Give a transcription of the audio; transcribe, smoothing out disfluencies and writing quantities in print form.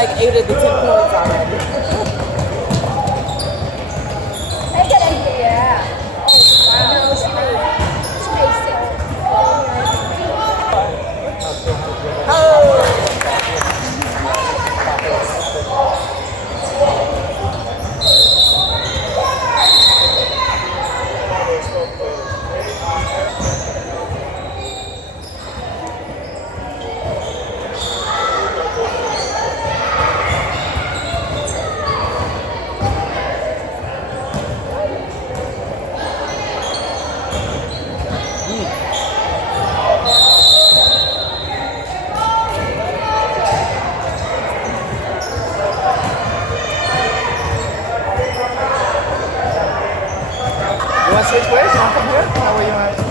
like 8 of the 10 points already. You want to switch ways? You want to come here? How are you want?